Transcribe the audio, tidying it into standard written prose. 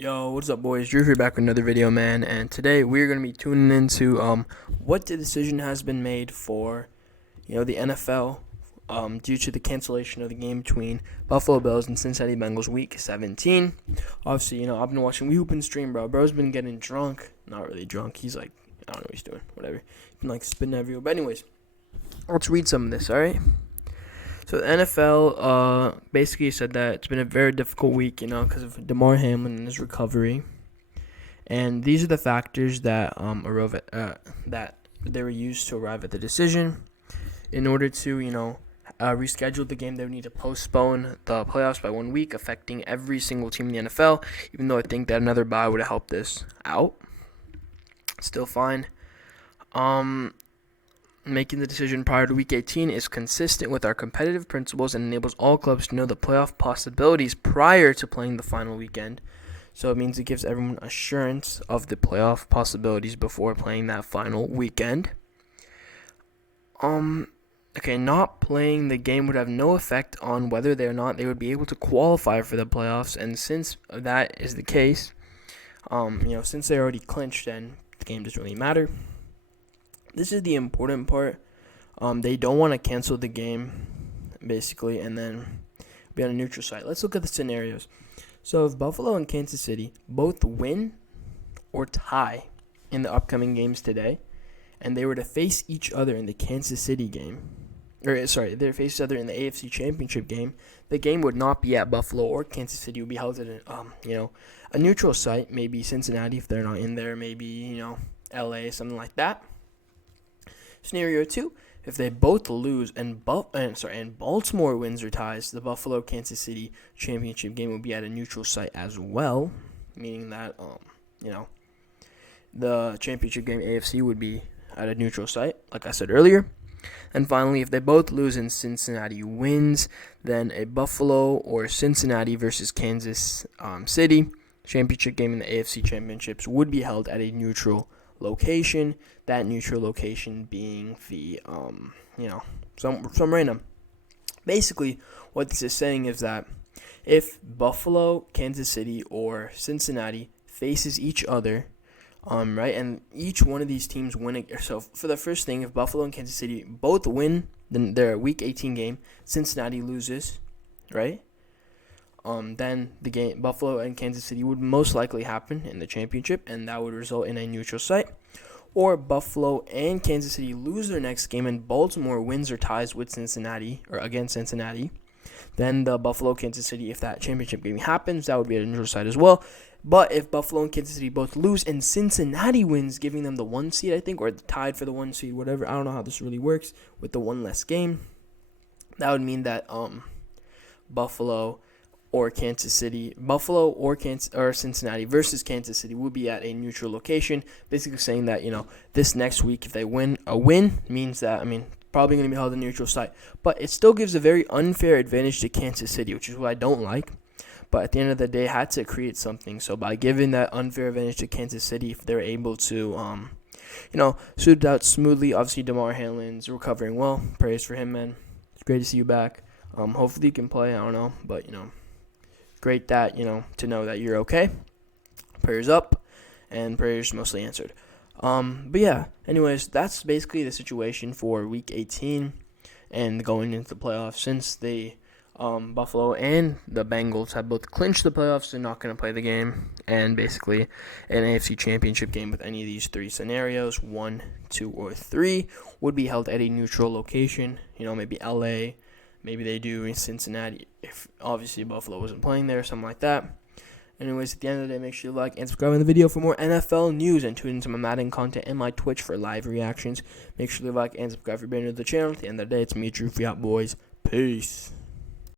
Yo, what's up, boys? Drew here back with another video, man. And today we're gonna be tuning into what the decision has been made for the NFL due to the cancellation of the game between Buffalo Bills and Cincinnati Bengals Week 17. Obviously, I've been watching We Hoop and Stream, bro. Bro's been getting drunk. Not really drunk. He's like, I don't know what he's doing. Whatever. He's been like spitting everywhere. But anyways, let's read some of this. All right. So the NFL basically said that it's been a very difficult week, because of Damar Hamlin and his recovery. And these are the factors that that they were used to arrive at the decision. In order to, reschedule the game, they would need to postpone the playoffs by 1 week, affecting every single team in the NFL, even though I think that another bye would have helped this out. Still fine. Making the decision prior to Week 18 is consistent with our competitive principles and enables all clubs to know the playoff possibilities prior to playing the final weekend. So it means it gives everyone assurance of the playoff possibilities before playing that final weekend. Not playing the game would have no effect on whether they would be able to qualify for the playoffs. And since that is the case, since they already clinched, then the game doesn't really matter. This is the important part. They don't want to cancel the game, basically, and then be on a neutral site. Let's look at the scenarios. So if Buffalo and Kansas City both win or tie in the upcoming games today, and they were to face each other in the Kansas City game, they face each other in the AFC Championship game, the game would not be at Buffalo or Kansas City. It would be held at a neutral site, maybe Cincinnati if they're not in there, maybe LA, something like that. Scenario 2, if they both lose and Baltimore wins or ties, the Buffalo-Kansas City championship game will be at a neutral site as well, meaning that the championship game AFC would be at a neutral site, like I said earlier. And finally, if they both lose and Cincinnati wins, then a Buffalo or Cincinnati versus Kansas City championship game in the AFC championships would be held at a neutral location, that neutral location being the some random. Basically what this is saying is that if Buffalo, Kansas City, or Cincinnati faces each other, and each one of these teams winning, so for the first thing, if Buffalo and Kansas City both win then their Week 18 game, Cincinnati loses, right? Then the game Buffalo and Kansas City would most likely happen in the championship, and that would result in a neutral site. Or Buffalo and Kansas City lose their next game, and Baltimore wins or ties with Cincinnati or against Cincinnati. Then the Buffalo Kansas City, if that championship game happens, that would be at a neutral site as well. But if Buffalo and Kansas City both lose and Cincinnati wins, giving them the 1 seed, I think, or tied for the 1 seed, whatever. I don't know how this really works with the one less game. That would mean that Buffalo or Cincinnati versus Kansas City will be at a neutral location, basically saying that, this next week, if they win, a win means that, probably going to be held in a neutral site. But it still gives a very unfair advantage to Kansas City, which is what I don't like. But at the end of the day, had to create something. So by giving that unfair advantage to Kansas City, if they're able to, suit it out smoothly, obviously Damar Hamlin's recovering well. Praise for him, man. It's great to see you back. Hopefully you can play. I don't know, but, great that, to know that you're okay. Prayers up, and prayers mostly answered. But yeah, anyways, that's basically the situation for Week 18 and going into the playoffs. Since the Buffalo and the Bengals have both clinched the playoffs, they're not going to play the game. And basically, an AFC Championship game with any of these three scenarios, 1, 2, or 3, would be held at a neutral location. Maybe LA. Maybe they do in Cincinnati if obviously Buffalo wasn't playing there, something like that. Anyways, at the end of the day, make sure you like and subscribe on the video for more NFL news, and tune into my Madden content and my Twitch for live reactions. Make sure you like and subscribe if you're new to the channel. At the end of the day, it's me, Drew, for you out, boys. Peace.